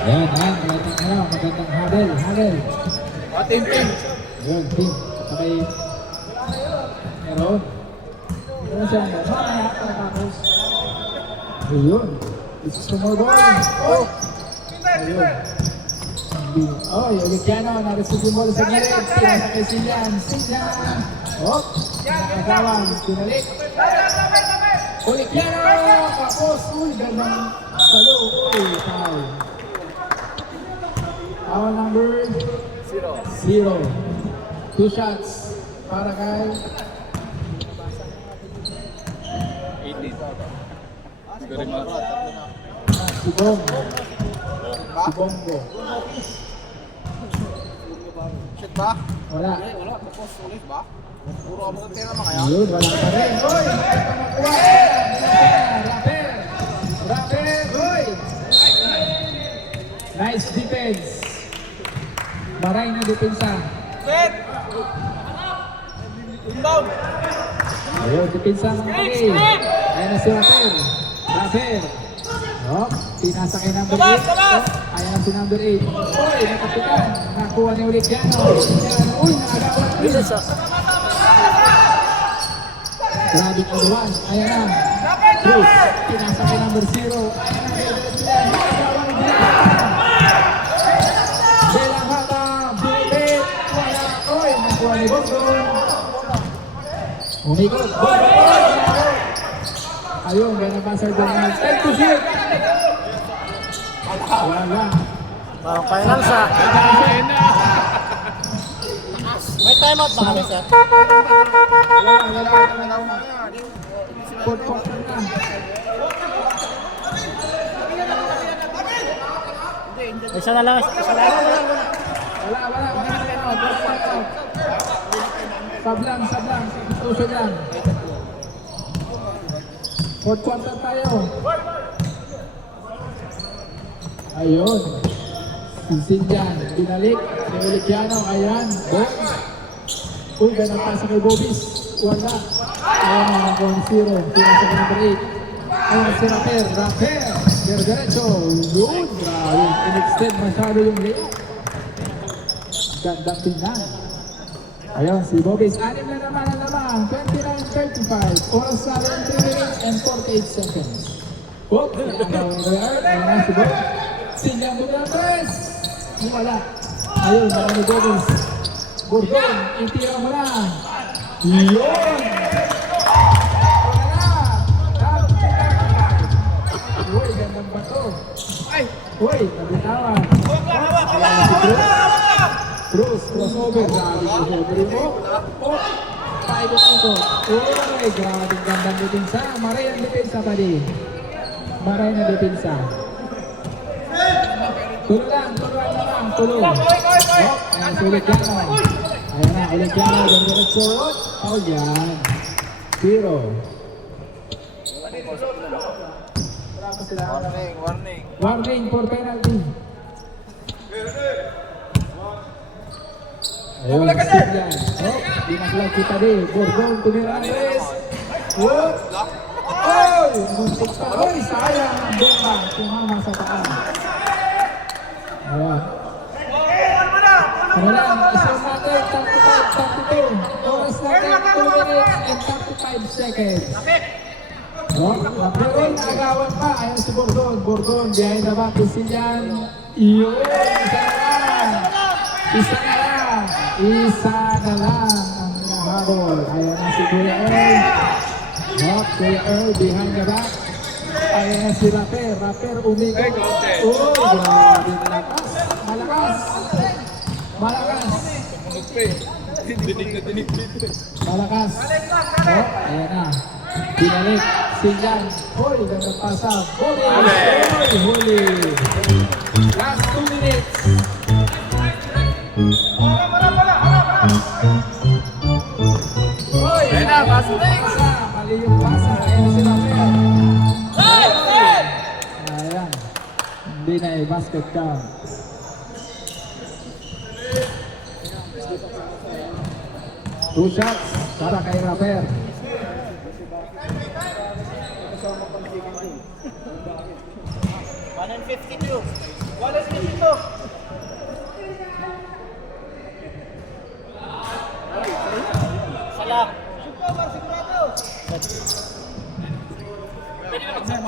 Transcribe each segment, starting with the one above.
Yan, yan. Magandang ano, magandang hadel, hadel. O, team, team. Yun, team. Sabay, meron. Meron siya. Mamaya, tapos. Ayun. This is more ball. Oh! Ayun. Oh, yung Luciano, na-receive yung ball sa gilid. Pinasa kay Silian. Silian. Oh, nagawang. Pinalik. Luciano! Tapos, uy, gandang salo. Uy, foul. Foul number Zero. Zero. Two shots para kay 18. Siguro yung mga... si Bongo. Si Bongo. Shit ba? Wala. Eh, wala. Tapos ulit ba? Puro ka mga tira mga yan. Ayun, wala pa rin. Hoy! Nakuha! Rapper! Rapper! Hoy! Nice defense. Maray na depensa. Set! Inbound! Ayun, depensa ng Maki. Ayan na si Rapper. Rapper. Oh, pinasa kay number 8. Labas, labas! Oh, ayan na si number 8. Uy, nakapitan. Nakuha ni ulit yan. Oh. Yan. Uy, nakagawa. Bilis ah. Grabe ang one. Ayan na. Cruz. Pinasa kay number 0. Ayan na. Umikot. Ayun, may nabasar doon naman. Time to shoot! Wala. Parang final sa. May timeout ba kami, sir? Wala, wala, wala, wala. Court, court na. Isa na lang, isa na lang. Wala, wala, wala. wala. Court, court, court. Sub lang, sub lang. Court na tayo. Ayun. Sisin dyan. Binalik. Si Olipiano. Ayan. Bong. Uy, ganang pasa kay Bobis. Wala. Ayan nakuha ni Zero. Pinasa ka number 8. Ayan si. Raper. Pero diretso. Yun. Grabe. In-extend masyado yung layup. Gandang tingnan. Ayun, si Bobis. Anim na naman ang naman. 29-35. Oras sa 23 minutes and 48 seconds. Oh, ayan na si Bob. Sinyang Budates. Wala. Ayun, wala ni Bobis. Gordon, itira mo na. Yun! Uy, gandang bato. Ay! Uy, nabitawan. Cruz. Cruz, crossover. Grabe crossover mo. Oh, paikot ito. Uy, grabe gandang depensa. Maray ang depensa pa din. Maray na depensa. Tulo lang, tulo lang lang. Oh, ayan si Olipiano. Ayan na, Olipiano, ganda na suot. Oh, yan. Zero. Warning, warning. Warning for penalty. Ayun, yan. Oh, pinaklag kita din. Bourbon, Tumirales. Oh, oh, muntik pa. Oy, sayang ang bomba. Tumama sa paa. Ayan. Ano lang, isang natin, 35, 32. Oras natin, 2 minutes and 35 seconds. Oh, Meron, agawan pa. Ayan si Bordon. Bordon, behind the back. Isilian. Iyon, isa na lang. Isa na lang. Isa na lang ang nahabol. Ayan na si Kuya Earl. Oh, Kuya Earl, behind the back. Ayan na si Raper. Raper, umikot. Oh, grabe malakas. Malakas. Malakas. Dinig na dinig dito. Malakas. Oh, ayan na. Binalik. Sinyan. Hoy, ganda pasa. Huli. Hoy, huli. Last two minutes. Mali yung pasa. Ayan si Rafael. Ayan. Hindi na eh, basket count. Two shots para kay Rafael. One and Isa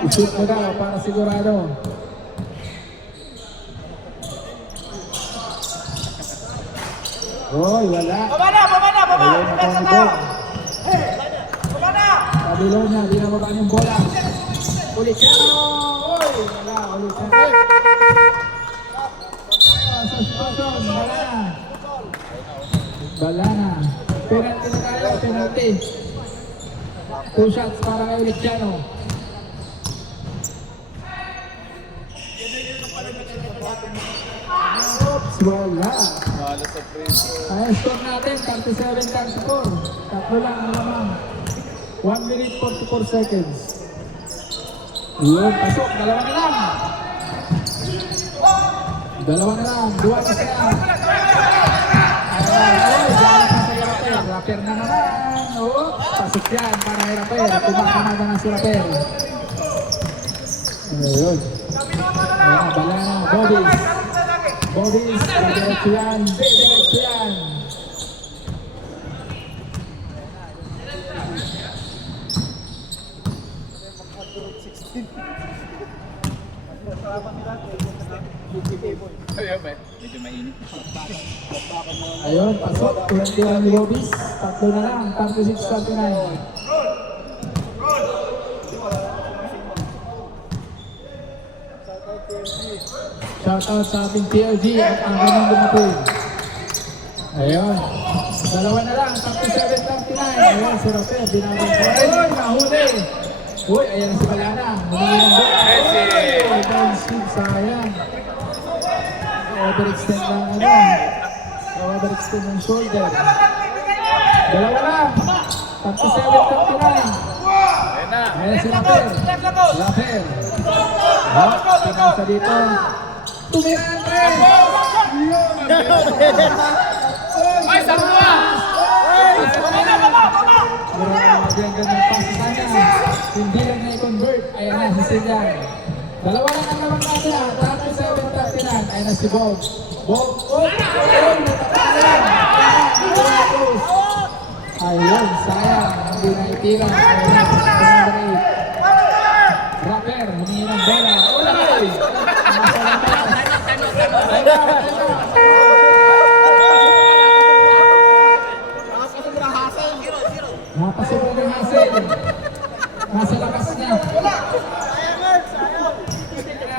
Isip mo daw para sigurado. Oy, wala. Baba na, baba na, baba! Depensa tayo! Baba na! Babylonia, di na baba yung bola. Ulichano! Oy, wala, Ulichano. Suspension, wala na. Penalty na tayo, penalty. Two shots para kay. Oops, wala. Mahalo sa preso. Ay, score natin, 37-34. Tatlo lang na lamang. 1 minute 44 seconds. Yun, pasok. Dalawa na lang. Dalawa na lang. Dua na sila. Ay, ay, dyan pa sa Rapper. Rapper na naman. Oo, pasok yan para kay Rapper. Kumakamada na si Rapper. Ayun. Ayan, bala na. Bobbies. Bobbies, diretso yan. Diretso. Ayun ba? Medyo mainit. Ayun, pasok. 21 ni Bobbies. Tatlo na lang. 36-39. Shoutout sa ating PLG at ang ganang dumating. Ayun. Dalawa na lang. 37-39. Ayun, si Rafael. Binabang ko. Ayun, nahuli. Uy, ayan si Balana. Messi. Ball skip. Sayang. Overextend lang ano. Overextend ng shoulder. Dalawa lang. 37-39. Ayun na. Ayan si Rafael. Rafael. Oh, pinasa dito. Tumira ang tres. Ay, sakwa! Grabe ang gandang pass sana. Hindi lang na-convert. Ayan na, si Silian. Dalawa lang ang naman natin ah. 37-39. Ayan na si Bob. Bob. Oh! Ayun, natakalan. Ayun, sayang. Hindi na itira. Ayun na. Rapper, humingi ng bola. Labas. Ayun na, ayun na. Napasok na ng Hazel. Nasa labas na.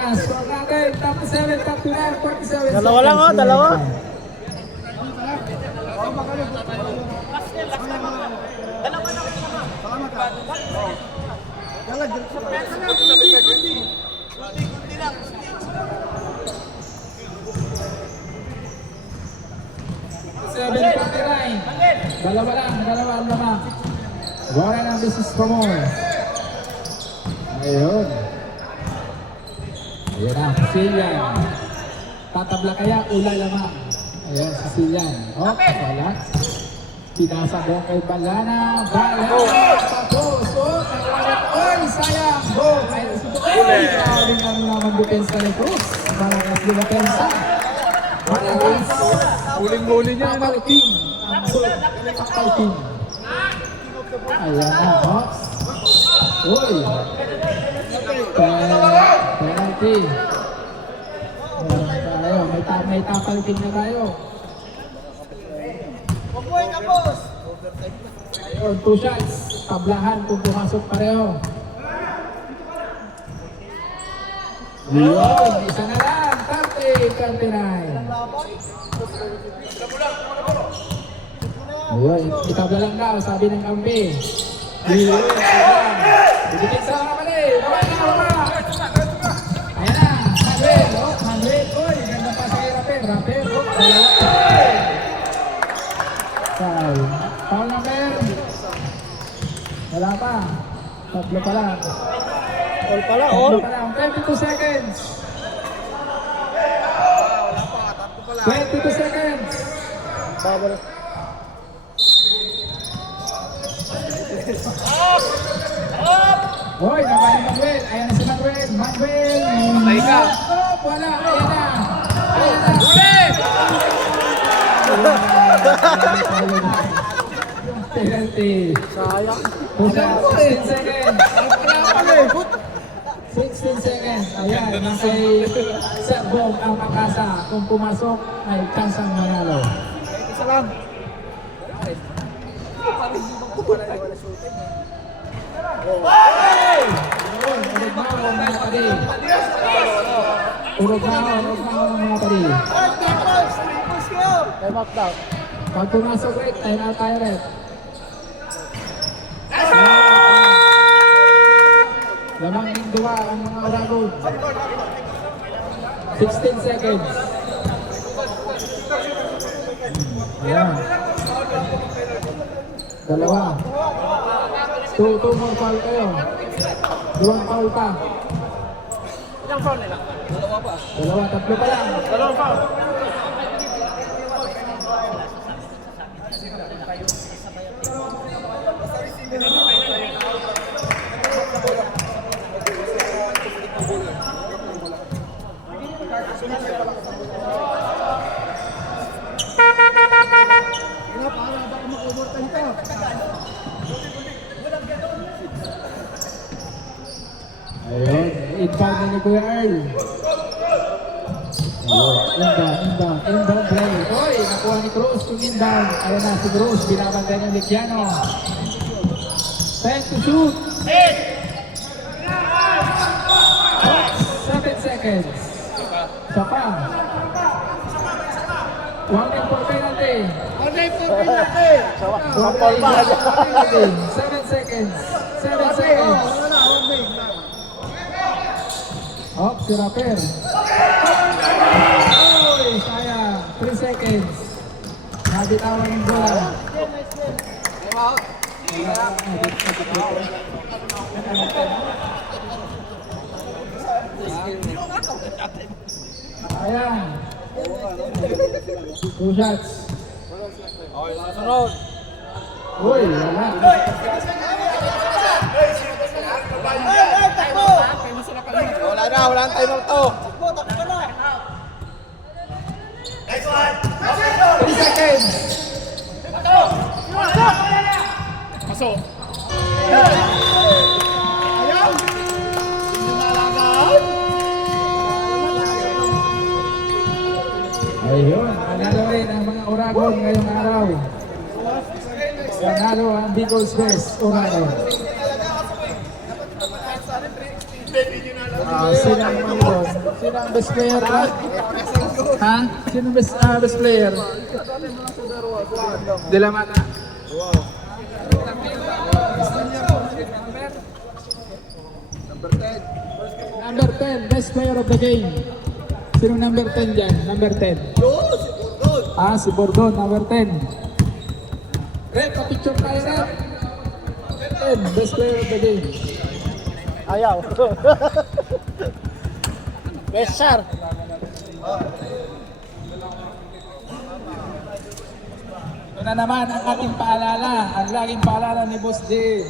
Yes, score natin. Top 7, top 9, 47 Dalawa lang, oh, dalawa. Dalawa lang, dalawa lamang. Wala ng business for more. Ayun. Ayun na, Sicilian. Tatabla kaya, ula lamang. Ayun, Sicilian. Oh, wala. Pinasa buong kay Balana. Balana. Tapos, oh, naglalat. Oy, sayang. Go. Ayun, si Oy, grabe nga naman depensa ni Cruz. Malakas na pensa. Malakas. Huling-huli niya. Takal King. Ang goal. Takal King. Ayan na, Hawks. Uy. Pe- Penalty. May, ta may takal King na tayo. Ayun, two shots. Tablahan kung pumasok pareho. Yun, isa na lang. 30, 39. Ayun, itabla lang daw, sabi ng kampi. Yun. Bibigyan sa mga mali. Baba na, baba. Ayan na, Manuel. Oh, Manuel. Uy, ganda pa sa kay Rapel. Rapel, oh, dalawa. Uy. Foul. Foul number. Wala pa. Tatlo pa lang. All pala, Tatlo all. pa lang. 22 seconds. 22 seconds. Bawal. Hoy, naman ni Manuel. Ayan na si Manuel. Manuel. Patay ka. wala. Ayan na. Ayan na. Penalty. Sayang. Pusa, 16 seconds. 16 seconds. Ayan, nasa Sir Bong ang makasa. Kung pumasok, ay kasang manalo. Isa lang. Ayun, urugmaw ang mga padi. Urugmaw, urugmaw ang mga padi. Time out daw. Pag pumasok rin, time out tayo rin. Lamang induwa ang mga Oragon. 16 seconds. Ayan. Dalawa. Two, two more foul kayo. Duwang foul pa. Ilang foul nila? Dalawa, tatlo pa lang. Dalawang foul. Ayun, inbound na ni Kuya Earl. Ayun, inbound, inbound, inbound play. Hoy, nakuha ni Inbound. Ayun na si Cruz, binabanda niya Likiano. Time to shoot. Seven seconds. Isa pa. One minute for penalty. Dalawang foul pa. Seven seconds. Seven seconds. Hop, si Raper. Uy, sayang. 3 seconds. Nabitawan ng bola. Ayan. Two shots. Sunod. Uy, wala. Wala na, wala ang time out to. Ngayong araw. Nanalo ang Bicol Best Oragon. Ah, sino ang manalo? Sino ang best player ba? Ha? Sino ang best, ah, best player? De La Mata. Number 10, best player of the game. Sino number 10 dyan? Number 10. Ah, si Bordon, number 10. Red, pa-picture tayo na. 10, best player of the game. Ayaw. Best sir. Ito na naman ang ating paalala, ang laging paalala ni Boss J.